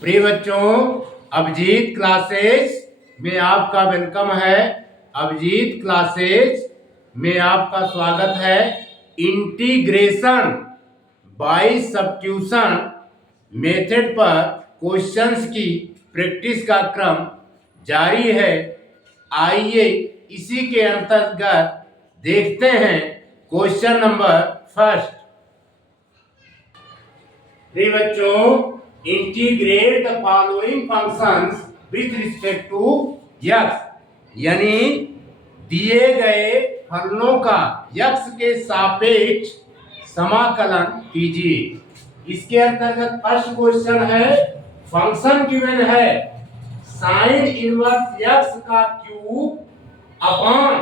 प्रिय बच्चों, अभिजीत क्लासेस में आपका वेलकम है। अभिजीत क्लासेस में आपका स्वागत है। इंटीग्रेशन बाय सब्स्टिट्यूशन मेथड पर क्वेश्चंस की प्रैक्टिस का क्रम जारी है। आइए इसी के अंतर्गत देखते हैं क्वेश्चन नंबर फर्स्ट। प्रिय बच्चों, integrate the following functions with respect to x, यानी दिए गए फलनों का x के सापेक्ष समाकलन कीजिए। इसके अंतर्गत फर्स्ट क्वेश्चन है, फंक्शन गिवन है साइन इनवर्स x का cube upon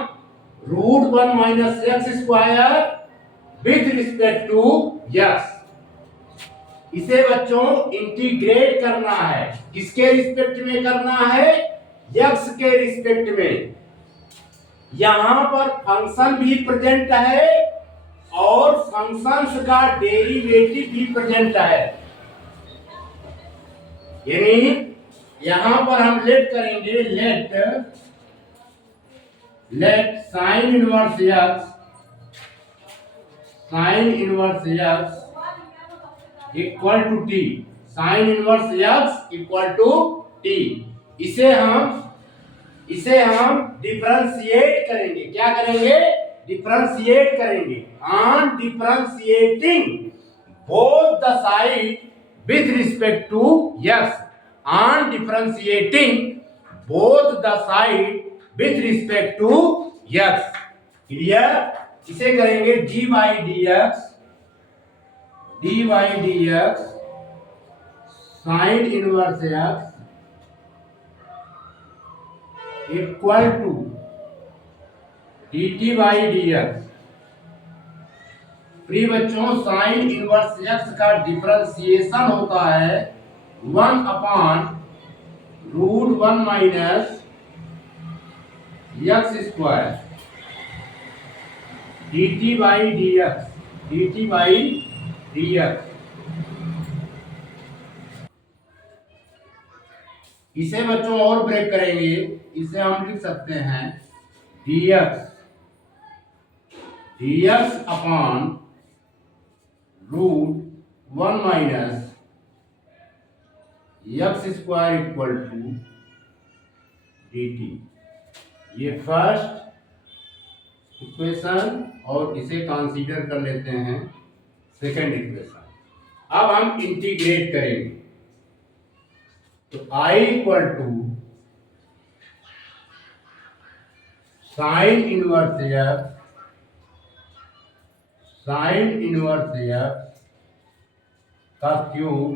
√1 - x² with respect to x। इसे बच्चों इंटीग्रेट करना है। किसके रिस्पेक्ट में करना है? x के रिस्पेक्ट में। यहां पर फंक्शन भी प्रेजेंट है और फंक्शंस का डेरिवेटिव भी प्रेजेंट है। यानी यहां पर हम लेट करेंगे, let sine inverse x equal to T. Sine inverse x equal to T. इसे हम डिफरेंशिएट करेंगे। क्या करेंगे? डिफरेंशिएट करेंगे। On differentiating both the side with respect to x, on differentiating both the side with respect to x। Clear? इसे करेंगे dy dx sine inverse x equal to dt by dx। प्रिय बच्चों, sine inverse x का differentiation होता है 1/√1 - x² dt by dx। इसे बच्चों और ब्रेक करेंगे। इसे हम लिख सकते हैं dx upon √1 - x² equal to dt। ये फर्स्ट इक्वेशन और इसे कंसीडर कर लेते हैं सेकंड इक्वेशन। अब हम इंटीग्रेट करेंगे तो I equal to sine inverse x का cube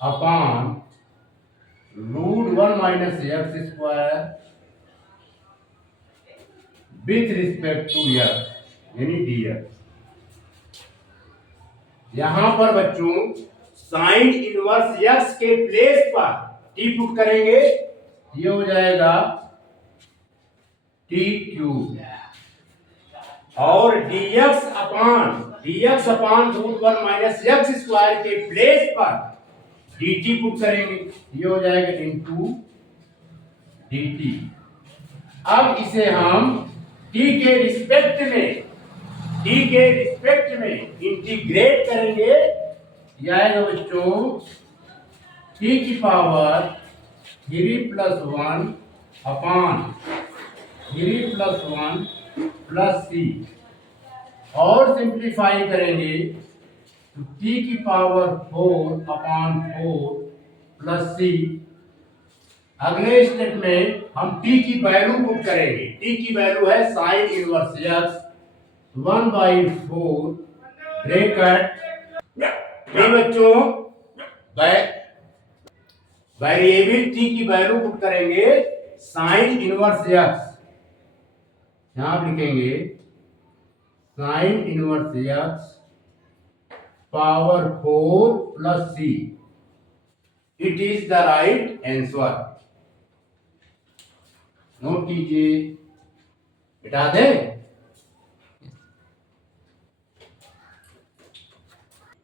upon √1 - x² with respect to x, यानी dx। यहां पर बच्चों साइन इनवर्स x के प्लेस पर t पुट करेंगे। ये हो जाएगा t क्यूब और dx अपॉन √1 - x² के प्लेस पर dt पुट करेंगे। ये हो जाएगा इनटू dt। अब इसे हम t के रिस्पेक्ट में इंटीग्रेट करेंगे। यह आएगा बच्चों t की पावर 3+1 अपॉन 3+1 प्लस c, और सिंप्लीफाई करेंगे तो t की पावर 4 अपॉन 4 प्लस c। अगले स्टेप में हम t की वैल्यू पुट करेंगे। t की वैल्यू है साइन इनवर्स x 1/4 ब्रैकेट। ये बच्चों वेरिएबल t की वैल्यू पुट करेंगे साइन इनवर्स x। यहां आप लिखेंगे sign inverse x power 4 plus c। It is the right answer. Note कीजिए, मिटा दें।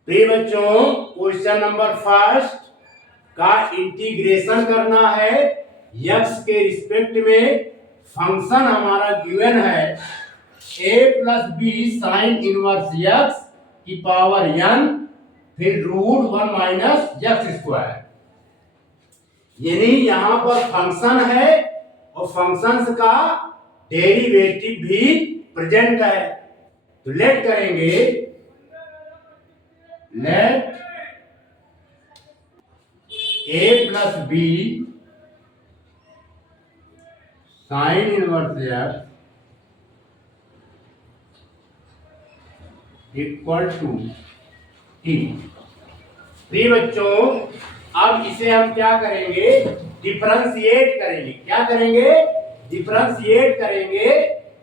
प्रिय बच्चों, क्वेश्चन नंबर फर्स्ट का इंटीग्रेशन करना है यक्स के रिस्पेक्ट में। फंक्शन हमारा गिवन है a plus B sine inverse x की पावर n फिर रूट 1 माइनस यक्स स्क्वायर। यानी यहां पर फंक्शन है और फंक्शंस का डेरिवेटिव भी प्रेजेंट है। तो लेट करेंगे, let a plus B sine inverse x equal to T. प्रिय बच्चों, अब इसे हम क्या करेंगे, डिफरेंशिएट करेंगे। क्या करेंगे, डिफरेंशिएट करेंगे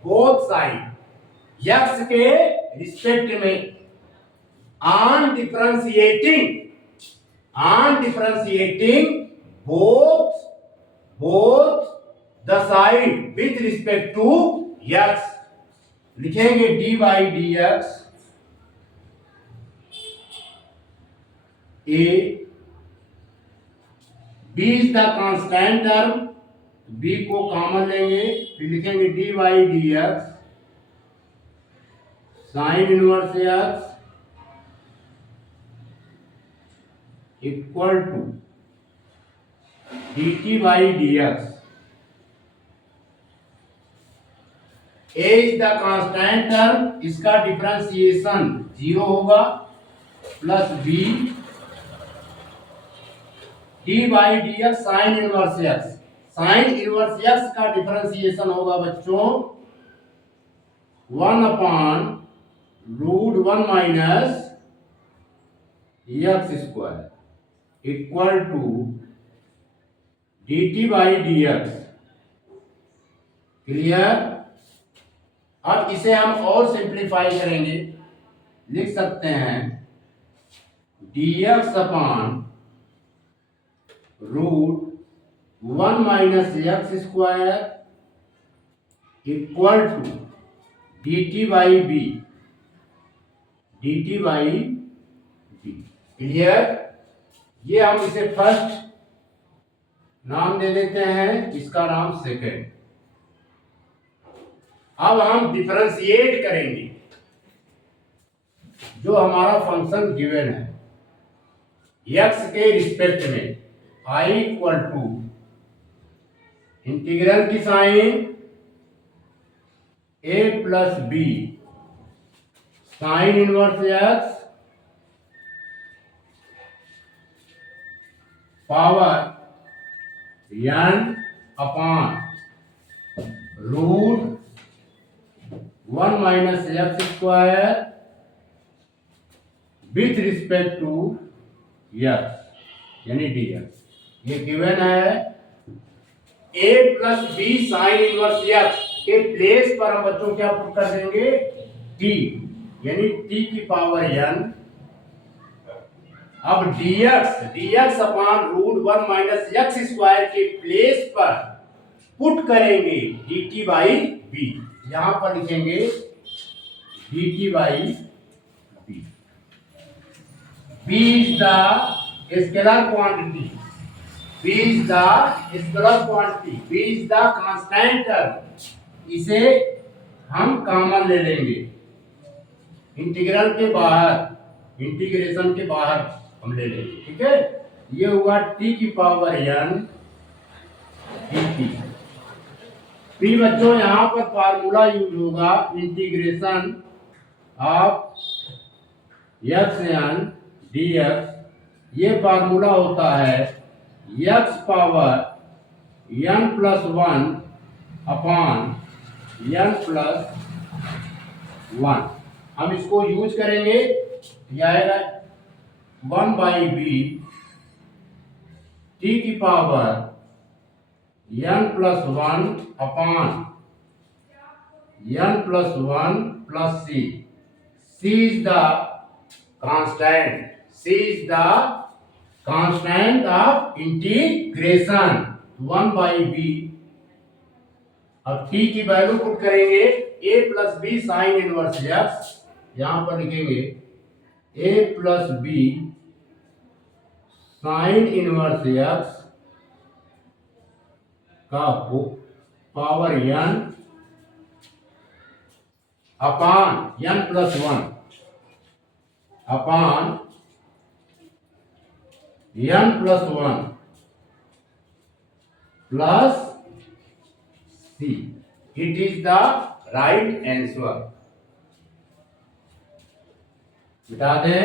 बोथ साइड यक्स के रिस्पेक्ट में। On differentiating both the side with respect to x, लिखेंगे dy dx a, b is the constant term, b को कॉमन लेंगे, फिर लिखेंगे dy dx sine inverse x equal to dt by dx। a इज the constant term, इसका differentiation 0 होगा, plus b d by dx sine inverse x। Sine inverse x का differentiation होगा बच्चों 1 upon root 1 minus x square equal to dt by dx। Clear. अब इसे हम और सिंप्लीफाई करेंगे, लिख सकते हैं dx upon root 1 minus x square equal to dt by b, dt by b। Clear. ये हम इसे फर्स्ट नाम दे देते हैं, इसका नाम सेकंड। अब हम डिफरेंशिएट करेंगे जो हमारा फंक्शन गिवन है x के रिस्पेक्ट में। i इक्वल टू इंटीग्रल की sine a plus B sine inverse x power n upon root 1 minus x square with respect to x यानी dx। ये गिवन है a plus B sine inverse x के place पर हम बच्चों क्या put कर देंगे, t यानी t की पावर n। अब dx upon root 1 minus x square के प्लेस पर पुट करेंगे dt बाई b। यहां पर लिखेंगे dt by b। b is the scalar quantity, b is the scalar quantity, b is the constant term. इसे हम common ले लेंगे, इंटीग्रल के बाहर, इंटीग्रेशन के बाहर हम ले लेंगे। ठीक है, ये हुआ t की पावर n dt। प्रिय बच्चों, यहां पर फार्मूला यूज होगा integration of x n dx। ये फार्मूला होता है x power n plus 1 upon n plus 1। हम इसको यूज करेंगे, यह आएगा 1 बाई बी टी की power n plus 1 upon n plus 1 plus c। c is the constant, c is the constant of integration 1 by b। अब t की value put करेंगे a plus B sine inverse x, यहां पर लिखेंगे A plus B sine inverse x का power n upon n plus one upon n plus one plus c. It is the right answer. बता दें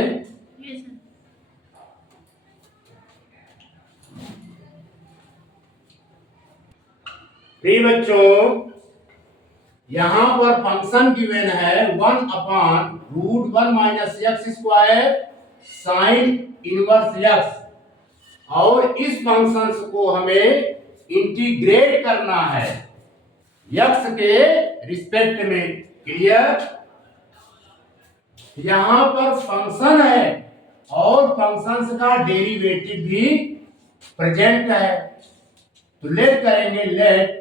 प्रिय बच्चों, यहां पर फंक्शन गिवन है 1/√1 minus x square sine inverse x, और इस फंक्शन को हमें इंटीग्रेट करना है एक्स के रिस्पेक्ट में। क्लियर? यहां पर फंक्शन है और फंक्शंस का डेरिवेटिव भी प्रेजेंट है, तो लेट करेंगे, let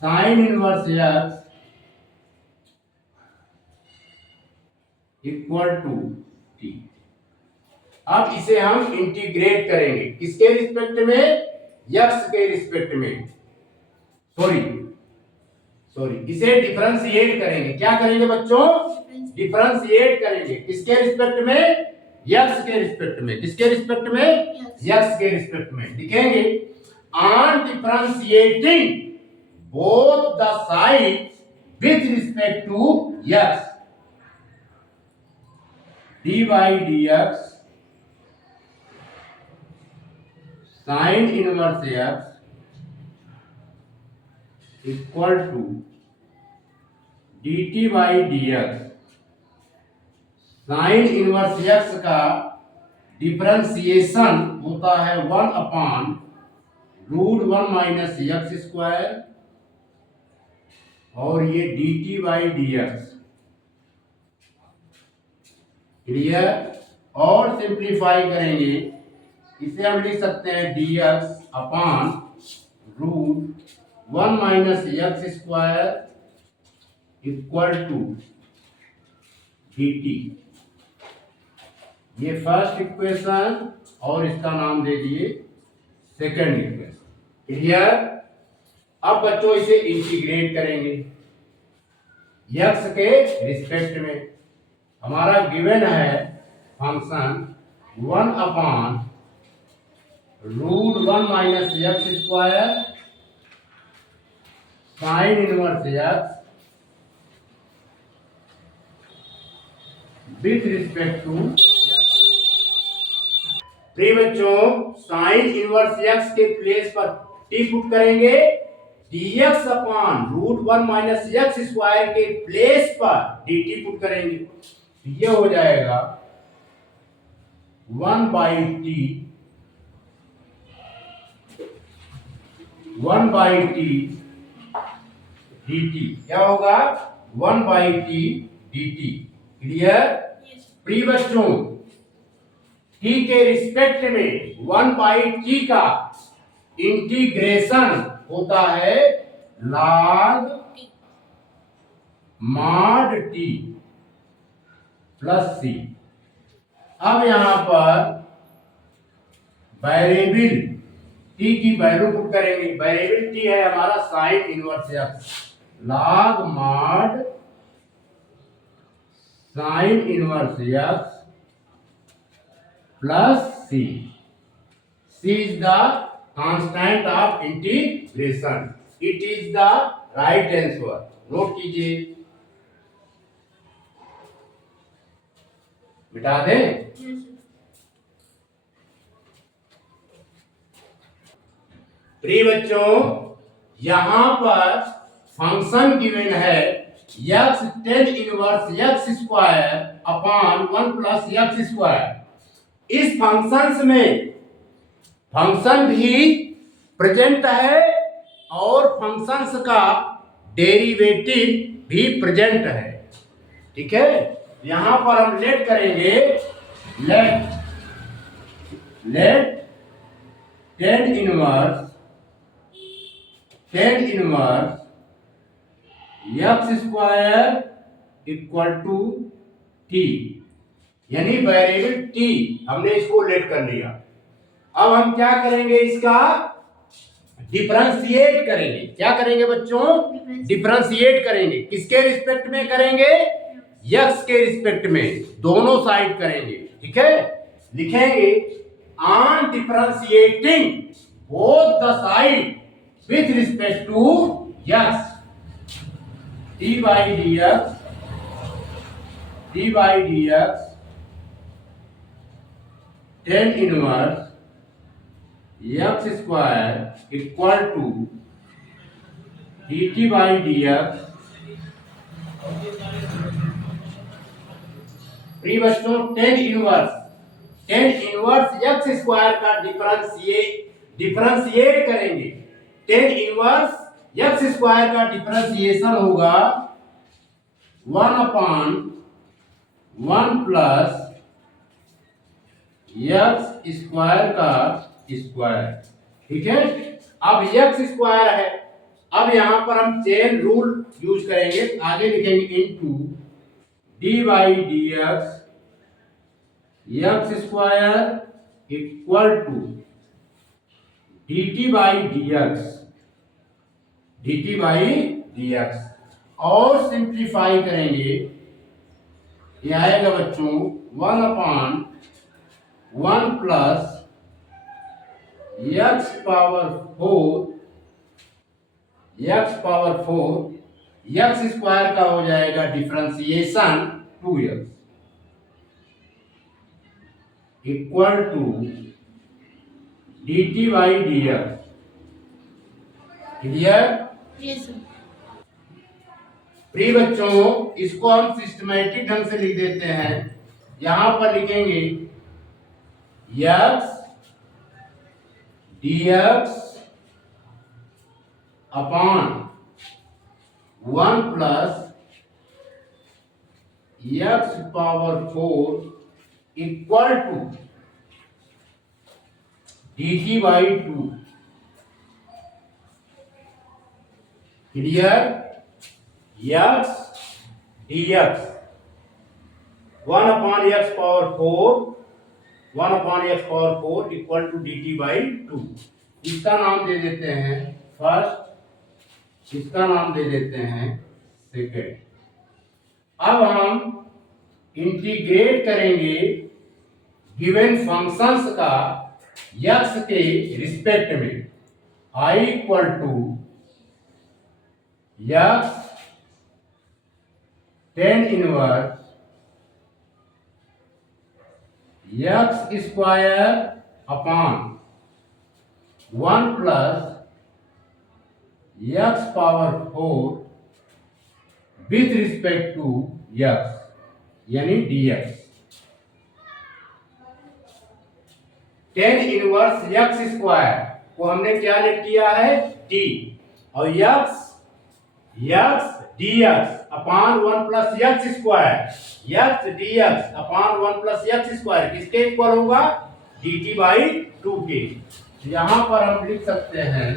sine inverse x equal to T. अब इसे हम इंटीग्रेट करेंगे किसके रिस्पेक्ट में? एक्स के रिस्पेक्ट में। सॉरी इसे डिफरेंशिएट करेंगे। क्या करेंगे बच्चों? डिफरेंशिएट करेंगे किसके रिस्पेक्ट में? एक्स के रिस्पेक्ट में। किसके रिस्पेक्ट में? एक्स के रिस्पेक्ट में। लिखेंगे on differentiating both the sides with respect to x, dy dx sin inverse x equal to dt by dx sin inverse x का डिफरेंशिएशन होता है 1/√1 माइनस एक्स स्क्वायर, और ये dt बाई dx। क्लियर? और simplify करेंगे, इसे हम लिख सकते हैं dx/√1 minus x square equal to dt। ये फर्स्ट इक्वेशन और इसका नाम दे दिए सेकेंड इक्वेशन। क्लियर? अब बच्चों इसे इंटीग्रेट करेंगे एक्स के रिस्पेक्ट में। हमारा गिवन है function 1/√1 minus x square sine inverse x with respect to x. प्रिय बच्चों, साइन इनवर्स एक्स के प्लेस पर टी पुट करेंगे, dx/√1 माइनस एक्स स्क्वायर के प्लेस पर dt पुट करेंगे, ये हो जाएगा 1/t dt। क्या होगा? 1/t dt। क्लियर? प्रिय बच्चों, t के रिस्पेक्ट में 1/t का इंटीग्रेशन होता है log mod t plus c। अब यहां पर वेरिएबल t की वैल्यू पुट करेंगे। वेरिएबल t है हमारा sign inverse x, log mod sign inverse x plus c। c is the constant of integration. It is the right answer. Note कीजिए, मिटा दें। प्रिय बच्चों, यहां पर फंक्शन गिवन है x tan inverse x square upon 1 plus x square. इस function में फंक्शन भी प्रेजेंट है और फंक्शंस का डेरिवेटिव भी प्रेजेंट है। ठीक है? यहां पर हम लेट करेंगे, let tan inverse x square equal to t। यानी वेरिएबल टी हमने इसको लेट कर लिया। अब हम क्या करेंगे, इसका डिफरेंशिएट करेंगे। क्या करेंगे बच्चों, डिफरेंशिएट करेंगे। किसके रिस्पेक्ट में करेंगे, यक्स के रिस्पेक्ट में, दोनों साइड करेंगे। ठीक है, लिखेंगे on differentiating both the side with respect to x, D by D x tan inverse x square equal to dt by D x. प्रिय बच्चों, tan इनवर्स एक्स स्क्वायर का डिफरेंशिएट करेंगे। tan इनवर्स एक्स स्क्वायर का differentiation होगा 1/1 plus x square का square. ठीक है, अब एक्स स्क्वायर है, अब यहां पर हम चेन रूल यूज करेंगे। आगे लिखेंगे into D by D x square equal to dt by D x. और सिंप्लीफाई करेंगे, ये आएगा बच्चों 1/1 plus x power 4 x square का हो जाएगा differentiation 2x equal to dt by D x. Clear? Yes sir. प्रिय बच्चों, इसको हम सिस्टमैटिक ढंग से लिख देते हैं। यहां पर लिखेंगे x dx upon 1 plus x power 4 equal to dt by 2। Clear? x dx 1/x power 4 equal to dt by 2। इसका नाम दे देते हैं फर्स्ट, इसका नाम दे देते हैं सेकेंड। अब हम इंटीग्रेट करेंगे गिवन फंक्शंस का x के रिस्पेक्ट में। I equal to x tan inverse x square upon 1 plus x power 4 with respect to x यानी dx। tan इनवर्स एक्स स्क्वायर को हमने क्या लिख किया है, t, और x dx upon 1 plus x square, x dx upon 1 plus x square किसके इक्वल होगा, dt बाई 2 के। यहां पर हम लिख सकते हैं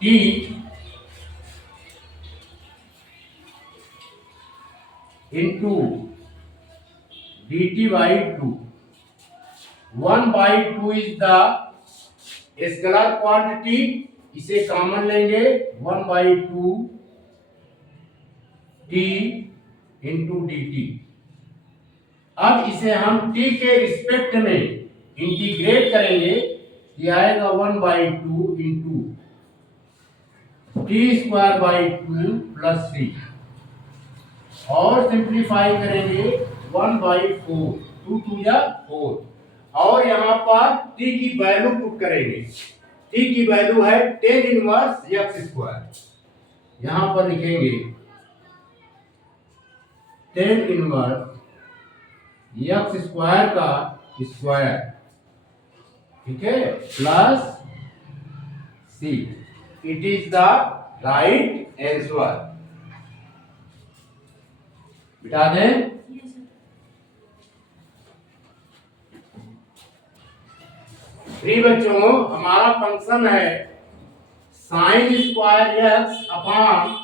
t into dt by 2। 1/2 is the scalar quantity, इसे कॉमन लेंगे 1/2 t इंटू dt। अब इसे हम t के रिस्पेक्ट में इंटीग्रेट करेंगे, ये आएगा 1/2 into T square by 2 plus 3 और सिंप्लीफाई करेंगे 1/4, 2 2 या 4। और यहाँ पर t की वैल्यू पुट करेंगे, t की वैल्यू है tan इनवर्स एक्स स्क्वायर। यहाँ पर लिखेंगे tan इनवर्स एक्स स्क्वायर का स्क्वायर, ठीक है, plus C. It is the right answer. बिठा दें। Yes sir. प्रिय बच्चों, हमारा फंक्शन है sine square x upon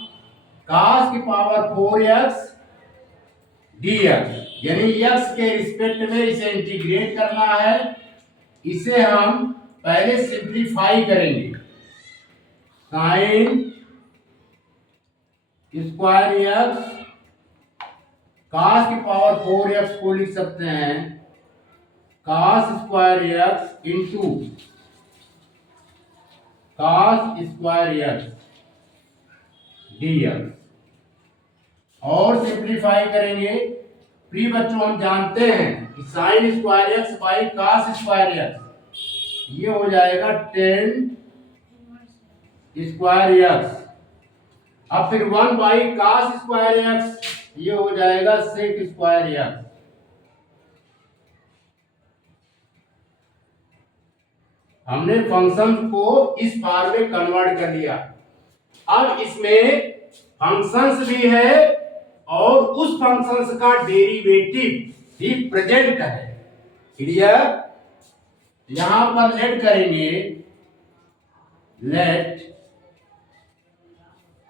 cos की पावर 4x dx, यानी x के रिस्पेक्ट में इसे इंटीग्रेट करना है। इसे हम पहले सिंप्लीफाई करेंगे। साइन स्क्वायर एक्स cos की पावर 4x को लिख सकते हैं cos square x into cos square x dx और सिंप्लीफाई करेंगे। प्रिय बच्चों, हम जानते हैं कि sign square x by cos square x ये हो जाएगा 10 स्क्वायर एक्स। अब फिर 1 बाई cos स्क्वायर एक्स ये हो जाएगा sec स्क्वायर एक्स। हमने फंक्शन को इस फॉर्म में कन्वर्ट कर लिया। अब इसमें फंक्शंस भी है और उस फंक्शंस का डेरिवेटिव भी प्रेजेंट है। क्लियर? यहां पर लेट करेंगे, let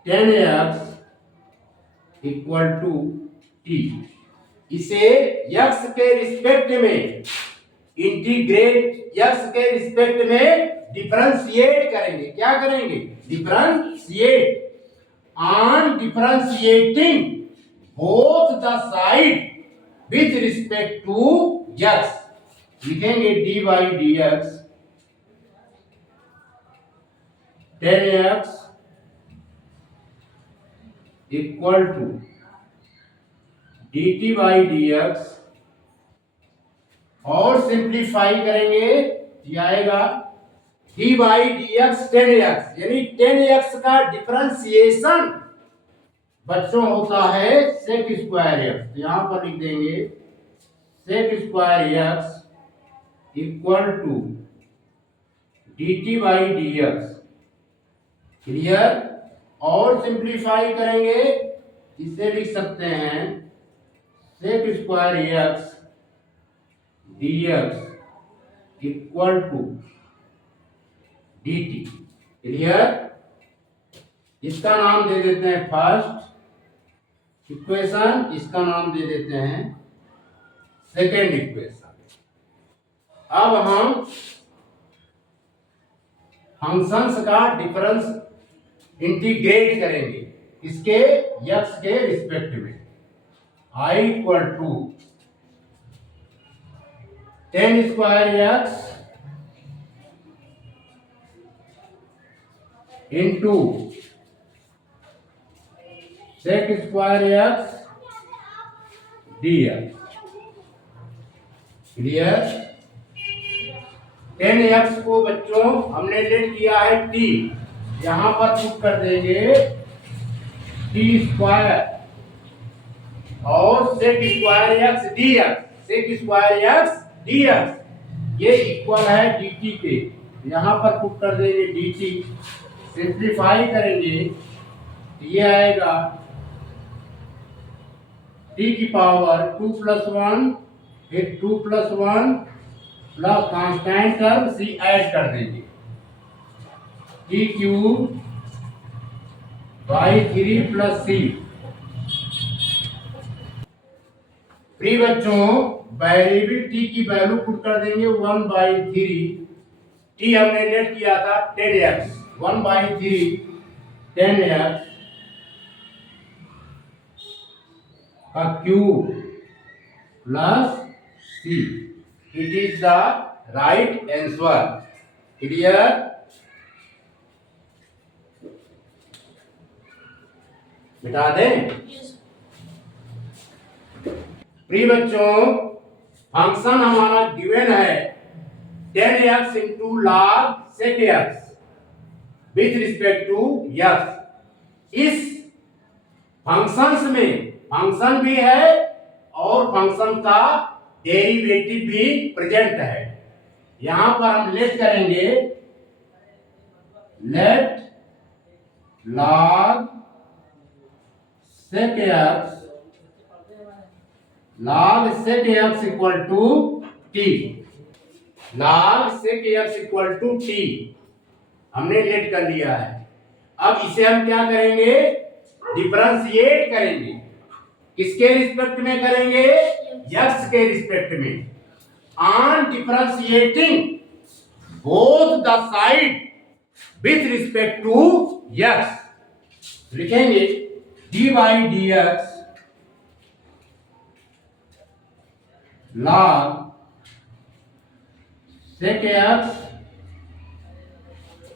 10x equal to t। इसे x के रिस्पेक्ट में इंटीग्रेट, x के रिस्पेक्ट में डिफरेंशिएट करेंगे। क्या करेंगे? Differentiate. On differentiating both the side with respect to x लिखेंगे dy dx 10x equal to dt by dx और सिंप्लीफाई करेंगे, ये आएगा d by dx 10x, यानी 10x का डिफरेंशिएशन बच्चों होता है sec स्क्वायर x। यहां पर लिख देंगे sec square x equal to dt by dx। Clear? और सिंप्लीफाई करेंगे, इसे लिख सकते हैं sec square x dx equal to dt। Clear? इसका नाम दे देते हैं फर्स्ट इक्वेशन, इसका नाम दे देते हैं सेकेंड इक्वेशन। अब हम फंक्शंस का डिफरेंस इंटीग्रेट करेंगे इसके x के रिस्पेक्ट में। I equal to 10 square x into sec square x dx। Clear? 10x को बच्चों हमने लेट किया है t, यहां पर पुट कर देंगे t स्क्वायर और sec square x dx, sec square x dx ये इक्वल है dt के, यहां पर पुट कर देंगे dt। सिंप्लीफाई करेंगे, ये आएगा t की पावर 2 + 1 फिर 2 + 1 plus constant term c add कर देंगे t³ बाई 3 + c। प्रिय बच्चों, वेरिएबल t की वैल्यू पुट कर देंगे 1/3। t हमने लेट किया था 10x, 1/3 10x का cube plus c। It is the right answer. Clear? मिटा दें? प्रिय बच्चों, फंक्शन हमारा गिवन है 10x into log sec x with respect to x। इस फंक्शंस में फंक्शन भी है और फंक्शन का डेरिवेटिव भी प्रेजेंट है। यहां पर हम लेट करेंगे, let log sec x log sec x equal to t। log sec x equal to t हमने लेट कर लिया है। अब इसे हम क्या करेंगे? डिफरेंशिएट करेंगे। किसके रिस्पेक्ट में करेंगे? x के रिस्पेक्ट में, on differentiating both the side with respect to x, लिखेंगे dy dx log sec x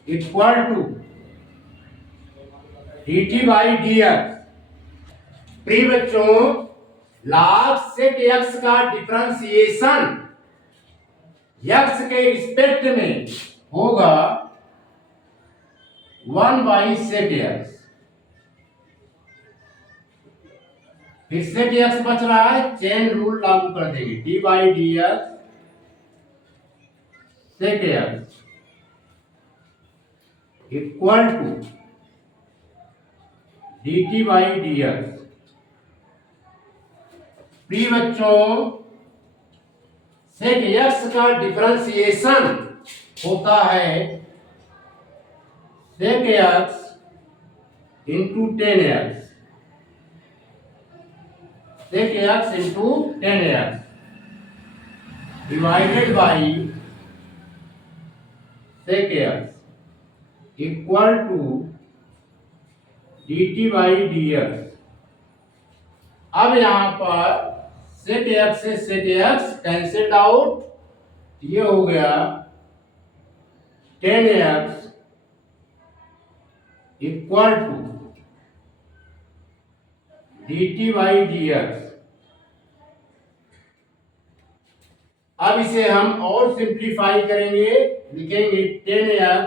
equal to dt by dx। प्रिय बच्चों, log sec x का डिफरेंशिएशन x के रिस्पेक्ट में होगा 1 by sec x। फिर sec x बच रहा है, चेन रूल लागू कर देंगे, dy dx sec x equal to dt by dx। प्रिय बच्चों, sec x का डिफरेंशिएशन होता है sec x into 10x, sec x into 10x divided by sec x equal to dt by dx। अब यहां पर sec x से sec x cancelled out, ये हो गया 10x equal to dt by dx। अब इसे हम और सिंप्लीफाई करेंगे, लिखेंगे 10x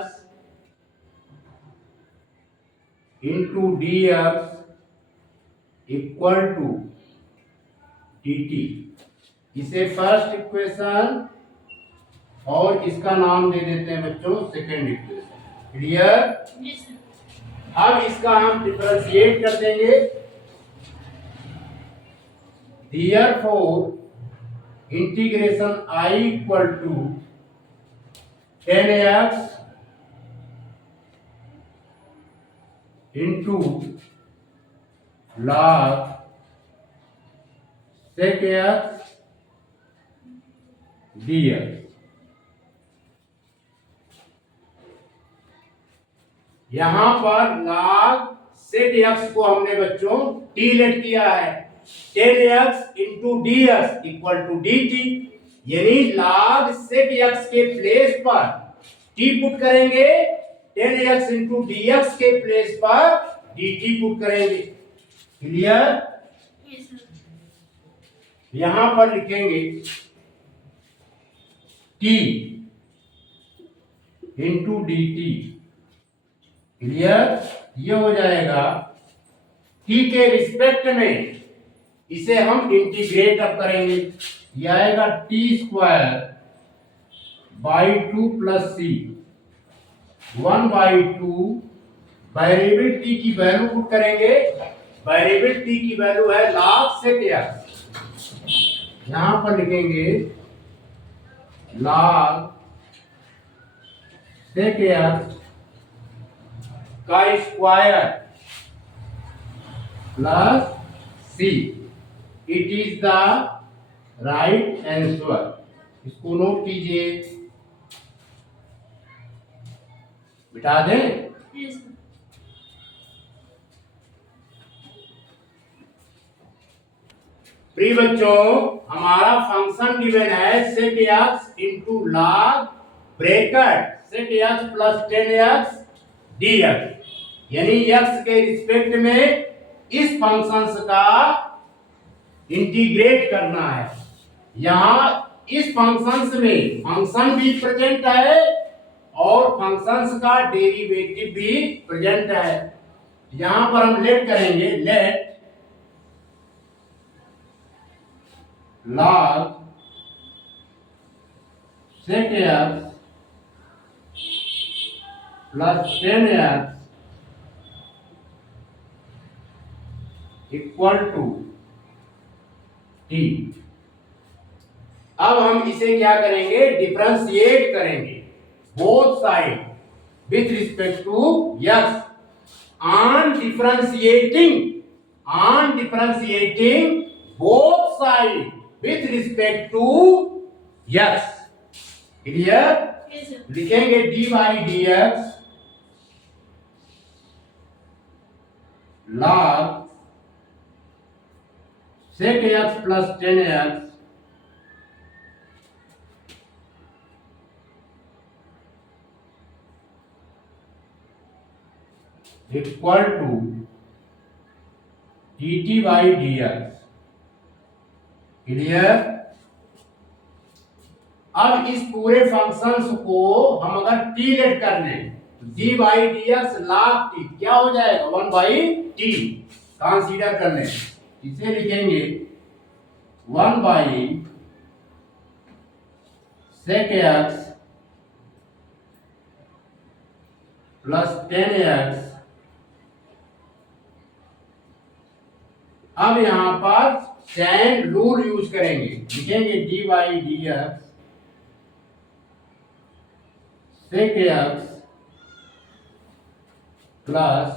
into dx equal to dt। इसे फर्स्ट इक्वेशन और इसका नाम दे देते हैं बच्चों सेकंड इक्वेशन। क्लियर? अब इसका हम डिफरेंशिएट कर देंगे। Therefore integration I equal to 10x into log sec x dx। यहां पर log sec x को हमने बच्चों t लेट किया है, 10x into dx equal to dt, यानी log sec x के प्लेस पर t पुट करेंगे, 10x इंटू dx के प्लेस पर dt पुट करेंगे। क्लियर? यहां पर लिखेंगे t इंटू dt। क्लियर? ये हो जाएगा t के रिस्पेक्ट में, इसे हम इंटीग्रेट अब करेंगे, ये आएगा t square by 2 plus C 1 by 2। Variable t की वैल्यू पुट करेंगे, वेरिएबल t की वैल्यू है log sec x, यहां पर लिखेंगे log sec x का square plus c। It is the right answer. इसको नोट कीजिए, बिठा दें। प्रिय बच्चों, हमारा फंक्शन गिवन है sec x into log bracket sec x plus 10x dx, यानी x के रिस्पेक्ट में इस फंक्शंस का इंटीग्रेट करना है। यहां इस फंक्शंस में फंक्शन भी प्रेजेंट है और फंक्शंस का डेरिवेटिव भी प्रेजेंट है। यहां पर हम लेट करेंगे, let log sec x plus 10x equal to t। अब हम इसे क्या करेंगे, डिफरेंशिएट करेंगे both side with respect to x। On differentiating both side with respect to x. Clear? लिखेंगे dy dx log sec x plus 10x equal to dt by dx। Clear? अब इस पूरे फंक्शंस को हम अगर t लेट कर लें तो d by D x log t क्या हो जाएगा 1 बाई t। कंसीडर कर लें, इसे लिखेंगे 1 by sec x plus 10x। अब यहां पर चैन रूल यूज करेंगे, लिखेंगे d by D x sec x plus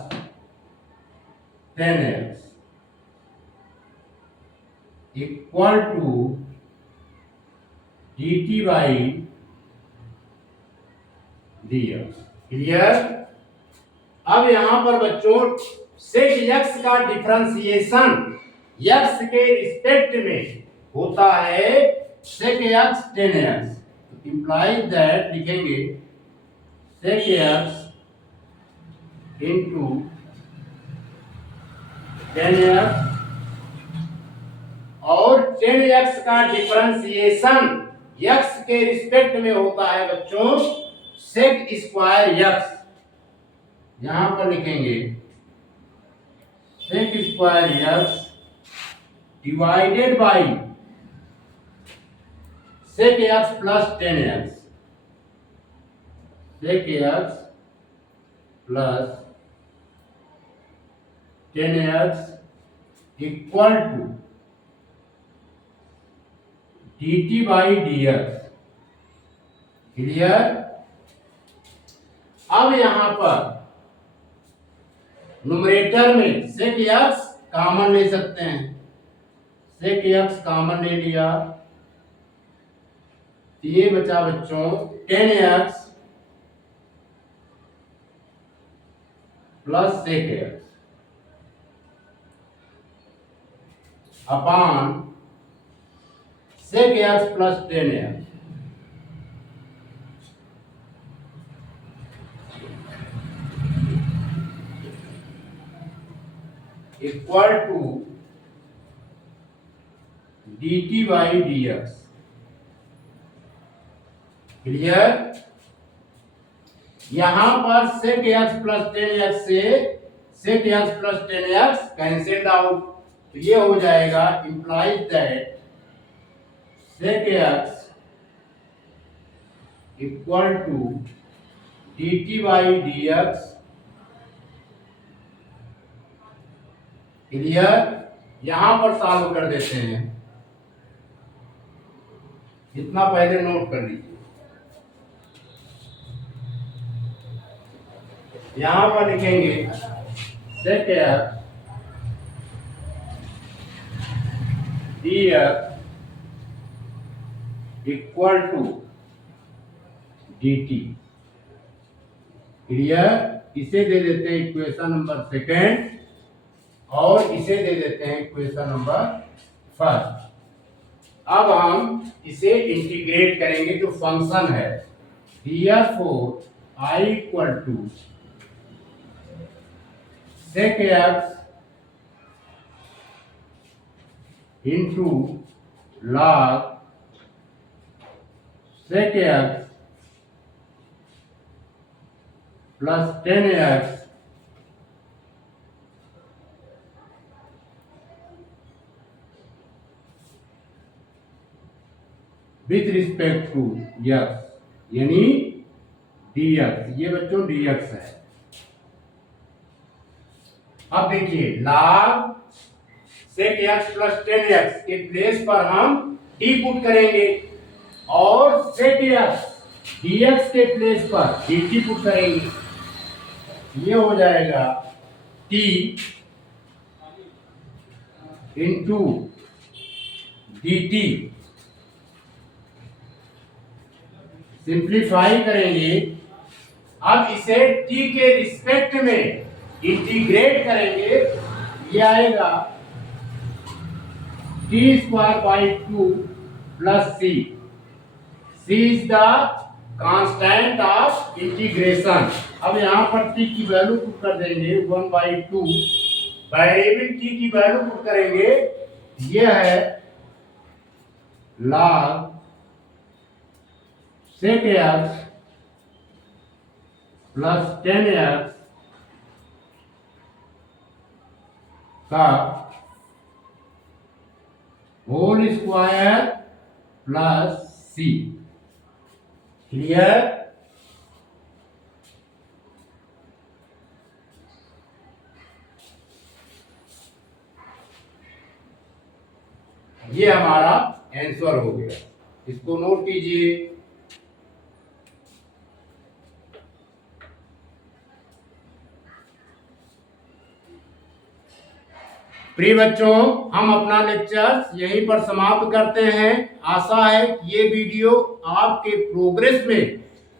10x equal to dt by dx। Clear? अब यहां पर बच्चों sec x का डिफरेंशिएशन x के रिस्पेक्ट में होता है sec x 10x। तो इंप्लाइज दैट लिखेंगे sec x इंटू 10x और 10x का डिफरेंशिएशन x के रिस्पेक्ट में होता है बच्चों sec स्क्वायर x। यहां पर लिखेंगे sec square x divided by sec x plus 10x। sec x plus 10x equal to dt by dx। Clear? अब यहां पर न्यूमरेटर में sec x कॉमन ले सकते हैं, sec x कॉमन ले लिया, ये बचा बच्चों 10x plus sec x upon sec x plus 10x equal to dt by dx। Clear? यहां पर sec x प्लस 10x से sec x plus 10x cancelled out, तो ये हो जाएगा implies that sec x equal to dt by dx। Clear? यहां पर solve कर देते हैं, इतना पहले नोट कर लीजिए। यहां पर लिखेंगे sec x dx equal to dt। Clear? इसे दे देते हैं इक्वेशन नंबर सेकेंड और इसे दे देते हैं इक्वेशन नंबर फर्स्ट। अब हम इसे इंटीग्रेट करेंगे, जो फंक्शन है therefore I equal to sec x into log sec x plus 10x with respect to x, यानी dx। ये बच्चों dx है। अब देखिए log sec x plus 10x के प्लेस पर हम t पुट करेंगे और sec x dx के प्लेस पर dt पुट करेंगे। ये हो जाएगा t इंटू dt। सिंप्लीफाई करेंगे, अब इसे t के रिस्पेक्ट में इंटीग्रेट करेंगे, ये आएगा t² plus c। c is the constant of integration. अब यहाँ पर t की वैल्यू पुट कर देंगे 1/2, वेरिएबल t की वैल्यू पुट करेंगे, ये है log sec x plus 10x का whole square plus c। Clear? ये हमारा आंसर हो गया, इसको नोट कीजिए। प्रिय बच्चों, हम अपना लेक्चर यहीं पर समाप्त करते हैं। आशा है कि ये वीडियो आपके प्रोग्रेस में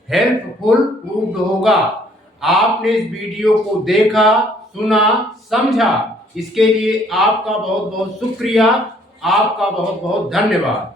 हेल्पफुल प्रूव्ड होगा। आपने इस वीडियो को देखा, सुना, समझा, इसके लिए आपका बहुत बहुत शुक्रिया, आपका बहुत बहुत धन्यवाद।